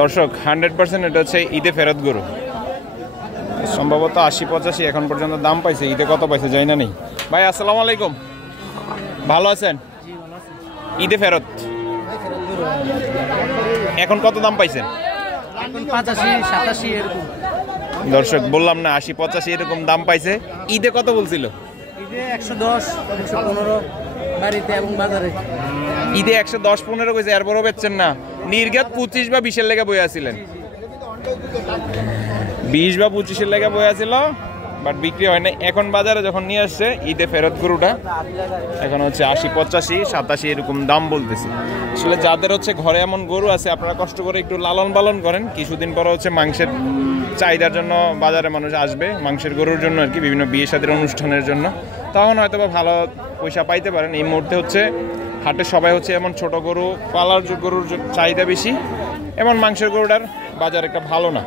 দর্শক 100% এটা হচ্ছে ঈদে ফেরত গরু, সম্ভবত 80-85 এখন পর্যন্ত দাম পাইছে। ঈদে কত পাইছে জানি না নেই। ভাই আসসালামু আলাইকুম, ভালো আছেন? ঈদে ফেরত এখন কত দাম পাইছেন? 85-87 এরকম। দর্শক বললাম না 80-85 এরকম দাম পাইছে। ঈদে কত বলছিল? ঈদে 110-115 বাড়িতে এবং বাজারে। ঈদে 110-15 কইছে, এরপরও বেচছেন না। নির্ঘাত 25 বা 20 এর লেগে বই আছিলেন, 20 বা 25 এর লেগে বই আছিল, বাট বিক্রি হয় না। এখন বাজারে যখন নিয়ে আসছে ঈদে ফেরত গরুটা, এখন হচ্ছে 80-85-87 এরকম দাম বলতেছে। আসলে যাদের হচ্ছে ঘরে এমন গরু আছে, আপনারা কষ্ট করে একটু লালন পালন করেন, কিছুদিন পরে হচ্ছে মাংসের চাহিদার জন্য বাজারে মানুষ আসবে, মাংসের গরুর জন্য আর কি, বিভিন্ন বিয়ে শাদীর অনুষ্ঠানের জন্য, তখন হয়তো বা ভালো পয়সা পাইতে পারেন। এই মুহূর্তে হচ্ছে হাটে সবাই হচ্ছে এমন ছোট গরু পালার গরুর চাহিদা বেশি, এমন মাংসের গরুটার বাজার একটা ভালো না।